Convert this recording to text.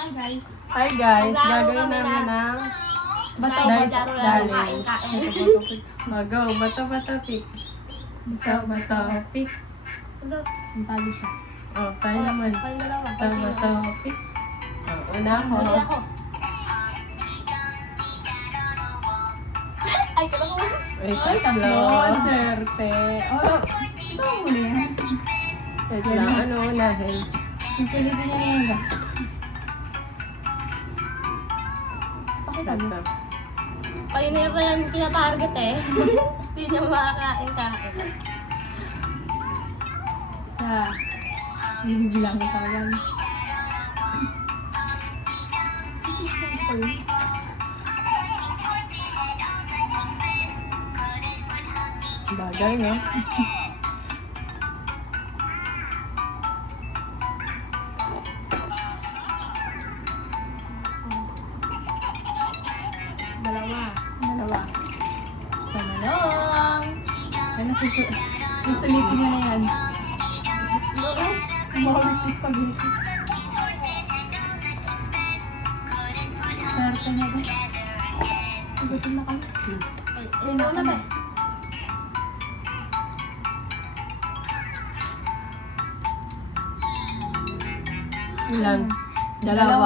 Hi guys. Hi guys, Maglaro gagawin kami namin na. ng Bato. Guys, Nice. laro lang. Dali. Kain-kain. go, bato pick. Bato pick. Ano? Ang talo siya. Oh, tayo naman. Kain dalawa. Bato pick. Oh, una ako. Huli ako. Ay, kailan ko. Wait, Ay, tatlo. tatlo. Ang swerte. Oh, ito ang huli yan. Wait lang, ano unahin? Susulitin niya na yan guys. Pakita mo. Tatlo. Kanina pa yan kinatarget eh. Hindi niya makakain-kain. Sa binibilang ko yan. Bagal, no? Dalawa. Dalawa. Sana lang. Ano, susulitin niya na yan. Umawag si spaghetti. Swerte niya ba? Igutin na kami. Ay, ikaw na ba? Ilan? Dalawa.